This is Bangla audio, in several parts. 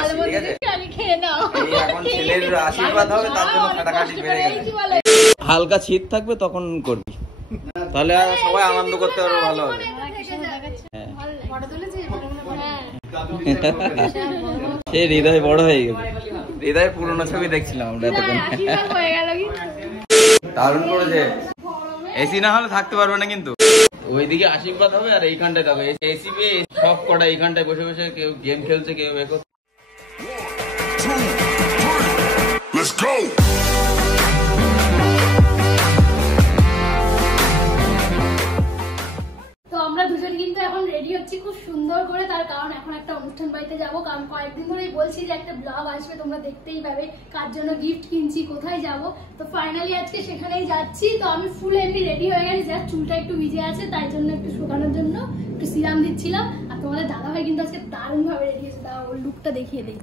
মাসি, ঠিক আছে? এই এখন ছেলের আশীর্বাদ হবে, তার জন্য কাটাকাটি বেড়ে গেছে। হালকা শীত থাকবে তখন করবি, তাহলে সবাই আনন্দ করতে পারবে, ভালো হবে। সে হৃদয় বড় হয়ে গেছে, হৃদয়ের পুরোনো ছবি দেখছিলাম আমরা এতক্ষণ। দারুণ করেছে। এসি না হলে থাকতে পারবে না কিন্তু। ওইদিকে আশীর্বাদ হবে আর এইখানটায় দেখো এসি পেয়ে সব কটা এইখানটায় বসে বসে কেউ গেম খেলছে, কেউ এ করছে। তো আমরা দুজন কিন্তু এখন রেডি হচ্ছি খুব সুন্দর করে, তার কারণ এখন একটা অনুষ্ঠান বাড়িতে যাবো। কারণ কয়েকদিন ধরেই বলছি যে একটা ব্লগ আসবে, তোমরা দেখতেই পাবে কার জন্য গিফট কিনছি, কোথায় যাব। তো ফাইনালি আজকে সেখানেই যাচ্ছি। তো আমি ফুল এমনি রেডি হয়ে গেছি, যা চুলটা একটু ভিজে আছে তাই জন্য একটু শুকানোর জন্য একটু সিরাম দিচ্ছিলাম। আর তোমাদের দাদা ভাই কিন্তু আজকে দারুণ ভাবে রেডি হয়েছে, তাও ওর লুকটা দেখিয়ে দিই।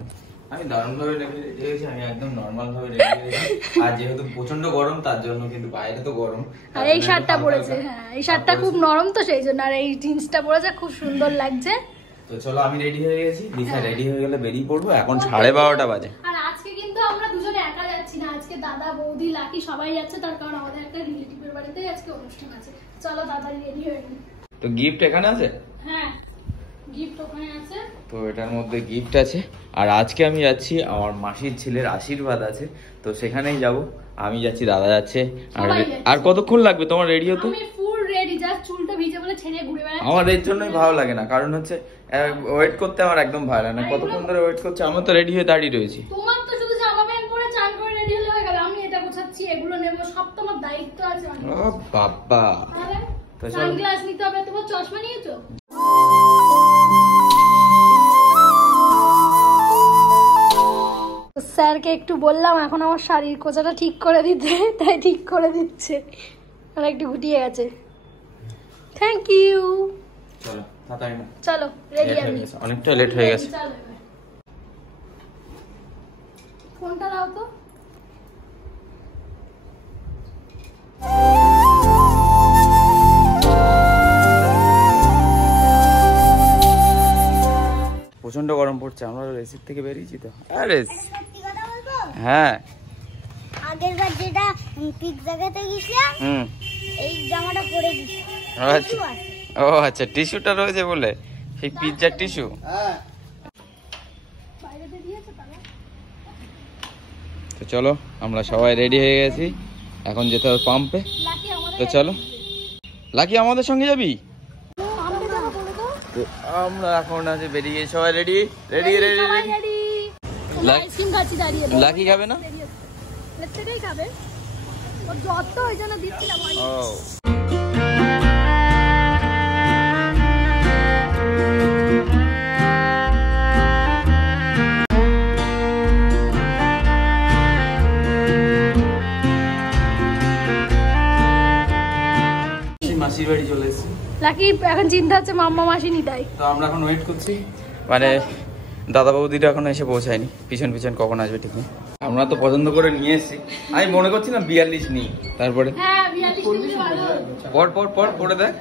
আমি দারুণ ভাবে রেডি হয়েছি, আমি একদম নরমাল ভাবে রেডি হয়েছি। আর যেহেতু প্রচন্ড গরম তার জন্য, কিন্তু বাইরে তো গরম। আর এই শার্টটা পরেছে, হ্যাঁ এই শার্টটা খুব নরম তো সেই জন্য, আর এই জিন্সটা পরেছে খুব সুন্দর লাগছে। তো চলো আমি রেডি হয়ে গেছি, দিশা রেডি হয়ে গেলে বেরিয়ে পড়বো। এখন 12:30 বাজে। আর আজকে কিন্তু আমরা দুজনে একা যাচ্ছি না, আজকে দাদা বৌদি লাকি সবাই যাচ্ছে, তার কারণ আমাদের একটা রিলেটিভের বাড়িতে আজকে অনুষ্ঠান আছে। চলো দাদা রেডি হয়ে নিই। তো গিফট এখানে আছে? হ্যাঁ গিফট ওখানে আছে। তো এটার মধ্যে গিফট আছে। আর আজকে আমি যাচ্ছি, আমার মাসির ছেলের আশীর্বাদ আছে, তো সেখানেই যাব। আমি যাচ্ছি, দাদা যাচ্ছে। আর কতক্ষণ লাগবে তোমার রেডি হতে? আমি ফুল রেডি, জাস্ট চুলটা ভিজে বলে ছেড়ে ঘুরে বেড়াচ্ছি। আমার এর জন্যই ভালো লাগে না, কারণ হচ্ছে ওয়েট করতে আমার একদম ভালো লাগে না। কতক্ষণ ধরে ওয়েট করছে, আমি তো রেডি হয়ে দাঁড়িয়ে রয়েছি। তোমার তো শুধু জামা প্যান্ট পরে চান করে রেডি হলে হয়ে গেল, আমি এটা গোছাচ্ছি, এগুলো নেব, সব তোমার দায়িত্ব আছে। ও বাবা, তো সানগ্লাস নিতে হবে, তোমার চশমা নিয়েছো? স্যারকে একটু বললাম এখন আমার শাড়ির কোচাটা ঠিক করে দিতে, তাই ঠিক করে দিচ্ছে। আর একটু গুটিয়ে গেছে। Thank you. চলো তাড়াতাড়ি না, চলো রেডি আমি, অনেকটা লেট হয়ে গেছে। ফোনটা দাও তো। প্রচন্ড গরম পড়ছে, আমরা এসির থেকে বেরিয়েছি তো। আরে হ্যাঁ, আগের বার যেটা পিক জায়গাতে গেছিলাম এই জামাটা পরে গেছি। ও আচ্ছা, টিস্যুটা রয়েছে বলে, সেই পিৎজার টিস্যু। তো চলো আমরা সবাই রেডি হয়ে গেছি, এখন যেতে হবে পাম্পে। তো চলো, লাকি আমাদের সঙ্গে যাবি? তো আমরা এখন আছে বেরিয়ে গেছি, সবাই ready ready ready ready. Ice cream খাচ্ছি দাঁড়িয়ে। লাকি খাবে না? সেটাই খাবে, ওর জ্বর তো ওই জন্য দিচ্ছিলাম। ও মাসির বাড়ি চলে এসেছি। লাকি এখন চিন্তা হচ্ছে মাম্মা মাসিনি, তাই তো আমরা এখন ওয়েট করছি, মানে দাদা বৌদিটা এখনো এসে পৌঁছায়নি, পিছন পিছন কখন আসবে ঠিক নেই। আমরা তো পছন্দ করে নিয়ে এসেছি, আমি মনে করছিলাম 42 নিই, তারপরে হ্যাঁ 42 নিলে ভালো। পর পর পর পরে দেখ,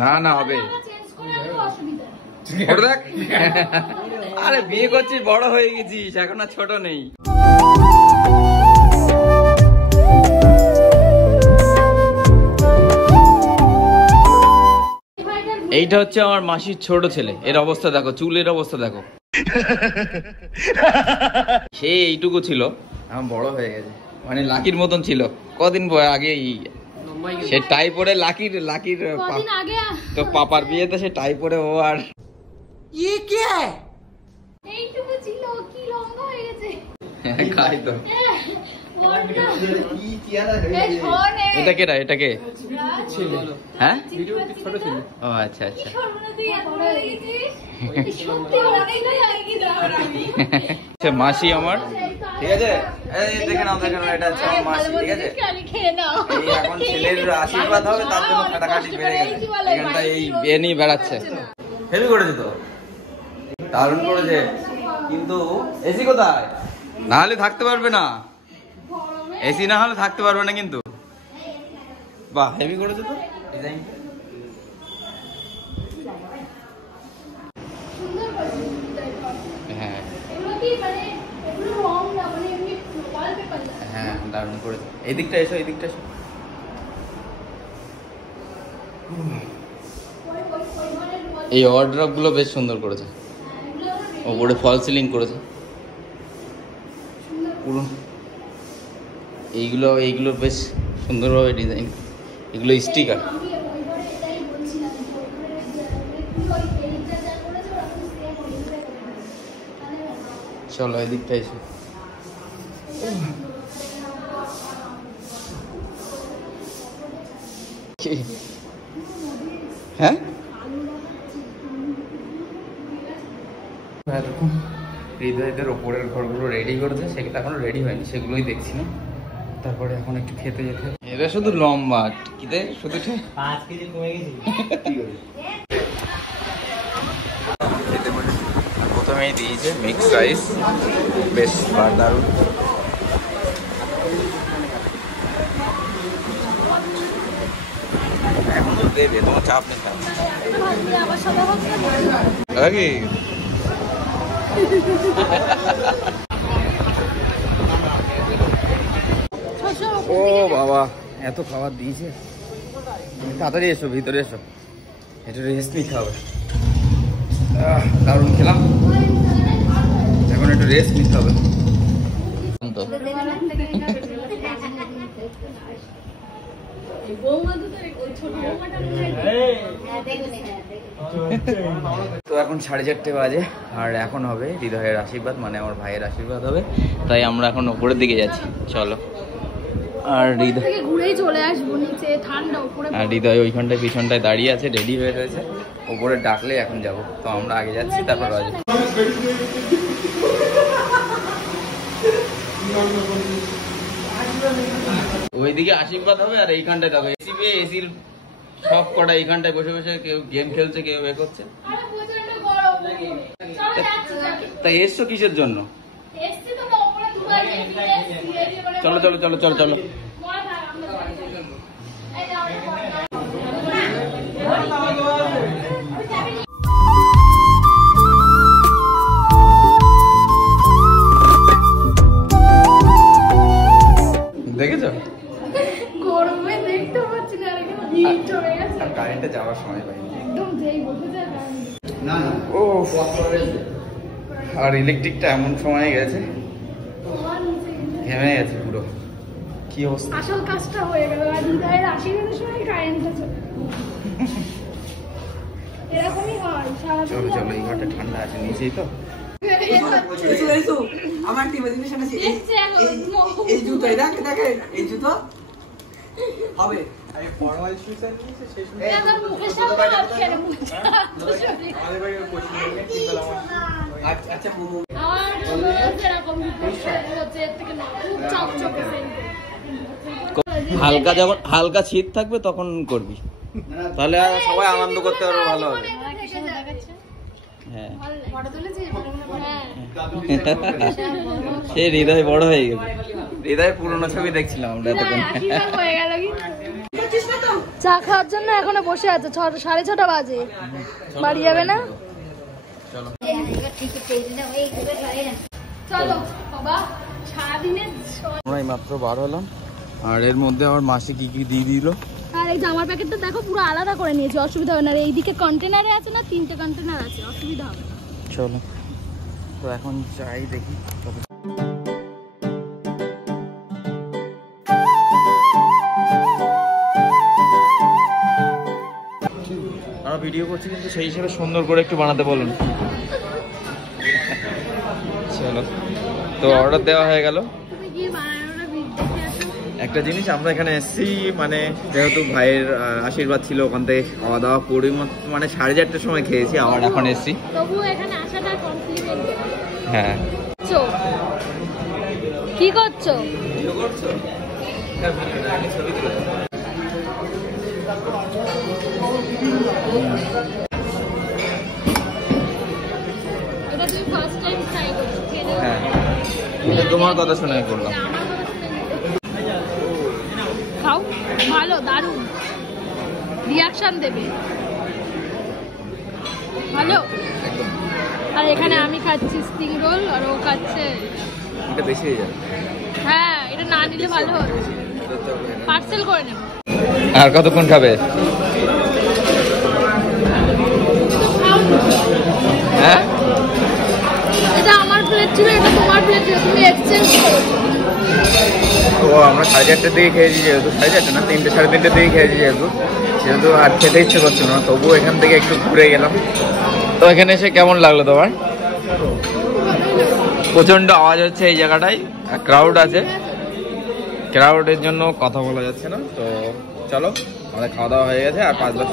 না না হবে, চেঞ্জ করে আনলে অসুবিধা পরে দেখ। আরে বিয়ে করছিস, বড় হয়ে গেছিস, এখন আর ছোট নেই। এইটা হচ্ছে আমার মাসির ছোট ছেলে, এর অবস্থা দেখো, চুলের অবস্থা দেখো। সে এইটুকু ছিল, এখন বড় হয়ে গেছে, মানে লাকির মতন ছিল কদিন আগে। সে টাই পরে লাকির তো পাপার বিয়েতে সে টাই পরে, ও আর এইটুকু ছিল, কি লম্বা হয়ে গেছে। খাই তো। এটা কে? এটা কে? হ্যাঁ, ও আচ্ছা আচ্ছা। মাসি আমার, ঠিক আছে, দেখে নাও দেখে নাও, এটা হচ্ছে আমার মাসি, ঠিক আছে। এখন ছেলের আশীর্বাদ হবে, তার জন্য কাটাকাটি বেড়ে গেছে, এখানটা এই বিয়ে নিয়ে বেড়াচ্ছে। হেভি করেছে তো, দারুণ করেছে, কিন্তু এসি কোথায়? না হলে থাকতে পারবে না, এসি না হলে থাকতে পারবে না কিন্তু। বাহ, হেভি করেছে তো ডিজাইন। হ্যাঁ দারুণ করেছে। এই দিকটা এসো, এই দিকটা এসো। এই ওয়ার্ড্রপ গুলো বেশ সুন্দর করেছে, ওপরে ফল সিলিং করেছে পুরো। এইগুলো বেশ সুন্দরভাবে ডিজাইন, এগুলো স্টিকার। চলো এদিকটা এসো। হ্যাঁ হৃদয়দের ওপরের ঘরগুলো রেডি করেছে, সেগুলো এখনো রেডি হয়নি, সেগুলোই দেখছি না। তারপরে এখন একটু খেতে যেতে। এটা শুধু লম্বা কিতে শুধু 5 কেজি কমে গেছে। প্রথমেই দিয়েছে মিক্স রাইস, বেশ দারুণ। এখন তো দেবে, তোমার চাপ নেই। ও বাবা, এত খাবার দিয়েছে। তাড়াতাড়ি এসো, ভিতরে এসো, একটু রেস্ট নিতে হবে। দারুণ খেলাম, এখন একটু রেস্ট নিতে হবে। তো এখন 4:30 বাজে, আর এখন হবে হৃদয়ের আশীর্বাদ, মানে আমার ভাইয়ের আশীর্বাদ হবে। তাই আমরা এখন উপরের দিকে যাচ্ছি, চলো। আর হৃদয় ঘুরেই চলে আসবো নিচে, ঠান্ডা উপরে। আর হৃদয় ওইখানটায় পিছনটায় দাঁড়িয়ে আছে, রেডি হয়ে রয়েছে। উপরে ডাকলে এখন যাব, তো আমরা আগে যাচ্ছি, তারপর বাজে। ওইদিকে আশীর্বাদ হবে, আর এইখানটায় দেখো এসি পেয়ে এসির সব কটা এইখানটায় বসে বসে কেউ গেম খেলছে, কেউ এ করছে। তাই এসছো কিসের জন্য? চলো চলো চলো চলো চলো। দেখেছো গরমে দেখতে পাচ্ছি না, কারেন্টে যাওয়ার সময় পাইনি। ও আর ইলেকট্রিকটা এমন সময় গেছে, ঘেমে গেছে পুরো, কি অবস্থা। আসল কাজটা হয়ে গেল, আর হৃদয়ের আশীর্বাদের সময় কারেন্টটা চলে। এরকমই হয়। চলো চলো, এই ঘরটা ঠান্ডা আছে, নিচেই তো। আমার টিম এডুকেশন আছে। এই জুতো দেখে, এই জুতো হবে। আমি ফরমাল শুজ নিয়েছি, সেই শুজ আমার মুখের সামনে হাত কেন মুছছে? আমাদের বাড়ির কোচিং এর তিনতলা আমার। আচ্ছা মোমো আর এরকম হচ্ছে থেকে না, খুব চকচকে হালকা শীত থাকবে তখন করবি, তাহলে সবাই আনন্দ করতে পারবে, ভালো হবে। হ্যাঁ সে হৃদয় বড় হয়ে গেছে, হৃদয় পুরোনো ছবি দেখছিলাম আমরা এতক্ষণ। চা খাওয়ার জন্য এখনো বসে আছে, 6:30 বাজে, বাড়ি যাবে না? চলো চলো বাবা, সারাদিনের আমরা এই মাত্র বার হলাম, আর এর মধ্যে আমার মাসি কি কি দিয়ে দিল। আর এই জামার প্যাকেটটা দেখো পুরো আলাদা করে নিয়েছি, অসুবিধা হবে না। আর এইদিকে কন্টেনারে আছে না, 3টে কন্টেনার আছে, অসুবিধা হবে না। চলো তো এখন যাই দেখি। আমরা ভিডিও করছি, কিন্তু সেই হিসেবে সুন্দর করে একটু বানাতে বলুন। চলো তো অর্ডার দেওয়া হয়ে গেল। তুমি কি বানানোটা দেখে আসো? একটা জিনিস, আমরা এখানে এসেছি মানে যেহেতু ভাইয়ের আশীর্বাদ ছিল, ওখান থেকে খাওয়া দাওয়া করি, মানে 4:30টার সময় খেয়েছি, আবার এখন এসেছি। তবু এখানে আসাটা কমপ্লিমেন্ট। হ্যাঁ কি করছো? ভিডিও করছো? ছবি তুলো। এটা তুমি ফার্স্ট টাইম ট্রাই করছো? হ্যাঁ, এটা তোমার কথা শুনে করলাম। খাও, ভালো, দারুণ রিয়াকশন দেবে, ভালো। আর এখানে আমি খাচ্ছি স্প্রিং রোল, আর ও খাচ্ছে, এটা বেশি হয়ে যাবে। হ্যাঁ এটা এটা না নিলে ভালো হবে, পার্সেল করে নেব। আর কতক্ষণ খাবে? হ্যাঁ, এটা আমার প্লেট ছিল, এটা তোমার প্লেট ছিল, তুমি এক্সচেঞ্জ করেছো। তো আমরা 4:30টার দিকে খেয়েছি, যেহেতু 4:30 না 3টে 3:30টার দিকে খেয়েছি, যেহেতু আর খেতে ইচ্ছে করছিল না, তবুও এখান থেকে একটু ঘুরে গেলাম। তো এখানে এসে কেমন লাগলো তোমার? প্রচন্ড আওয়াজ হচ্ছে এই জায়গাটায়, ক্রাউড আছে, ক্রাউডের জন্য কথা বলা যাচ্ছে না। তো চলো, আমাদের খাওয়া দাওয়া হয়ে গেছে, আর 5-10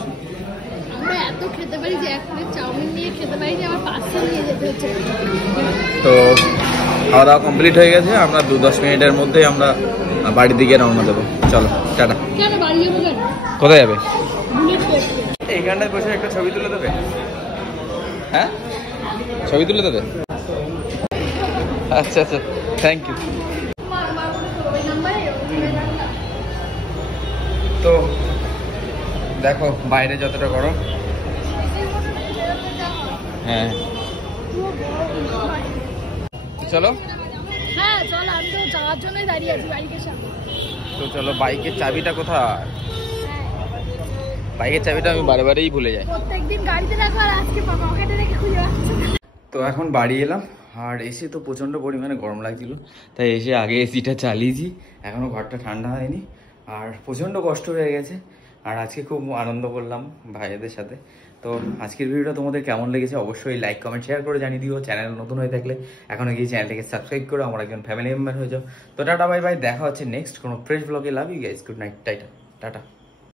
আমরা এত খেতে পারি যে এক প্লেট চাউমিন নিয়ে খেতে পারি যে আমার পার্সেল নিয়ে যেতে হচ্ছে। তো খাওয়া দাওয়া কমপ্লিট হয়ে গেছে, আমরা 2-10 মিনিটের মধ্যেই আমরা বাড়ির দিকে রওনা দেবো। চলো টাটা। কেন বাড়ি যাবো কেন? কোথায় যাবে? বুলেট করতে। এইখানটায় বসে একটা ছবি তুলে দেবে? হ্যাঁ, ছবি তুলে দেবে? আচ্ছা আচ্ছা, থ্যাংক ইউ। তো দেখো বাইরে যতটা গরম। হ্যাঁ চলো। হ্যাঁ চল, আমি তো যাওয়ার জন্যই দাঁড়িয়ে আছি বাইকের সামনে। তো চলো, বাইকের চাবিটা কোথায়? বাইকের চাবিটা আমি বারবারই ভুলে যাই। প্রত্যেকদিন গাড়িতে রাখো, আর আজকে পকেটে রেখে খুঁজে পাচ্ছি না। তো এখন বাড়ি এলাম, আর এসে তো প্রচণ্ড পরিমাণে গরম লাগছিল, তাই এসে আগে এসিটা চালিয়েছি। এখনও ঘরটা ঠান্ডা হয়নি, আর প্রচণ্ড কষ্ট হয়ে গেছে। আর আজকে খুব আনন্দ করলাম ভাইদের সাথে। তো আজকের ভিডিওটা তোমাদের কেমন লেগেছে অবশ্যই লাইক কমেন্ট শেয়ার করে জানিয়ে দিও। চ্যানেল নতুন হয়ে থাকলে এখনও গিয়ে চ্যানেলটাকে সাবস্ক্রাইব করো, আমার একজন ফ্যামিলি মেম্বার হয়ে যাও। তো টাটা বাই বাই, দেখা হচ্ছে নেক্সট কোনো ফ্রেশ ব্লগে। Love you guys, good night, tata tata.